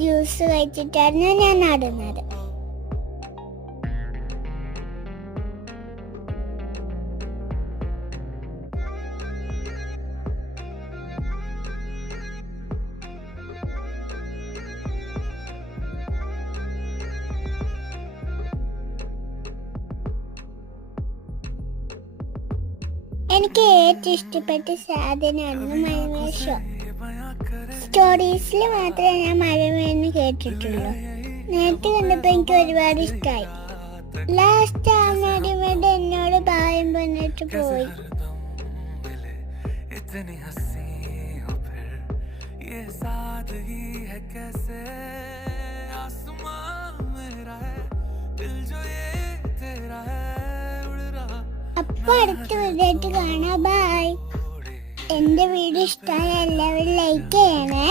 Juice കഴിച്ചിട്ടായിരുന്നു ഞാൻ നടുന്നത്. എനിക്ക് ഏറ്റവും ഇഷ്ടപ്പെട്ട സാധനമാണ് മഴമേശം. സ്റ്റോറീസിൽ മാത്രമേ ഞാൻ മഴമേന്ന് കേട്ടിട്ടുള്ളൂ. നേരത്തെ കണ്ടപ്പോൾ എനിക്ക് ഒരുപാട് ഇഷ്ടമായി. ലാസ്റ്റ് ആ മഴമേട് എന്നോട് ഭായം പറഞ്ഞിട്ട് പോയി. അപ്പൊ അടുത്ത വീഡിയോ കാണാം. ബൈ. എന്റെ വീഡിയോ ഇഷ്ടമായ എല്ലാവരും ലൈക്ക് ചെയ്യണേ.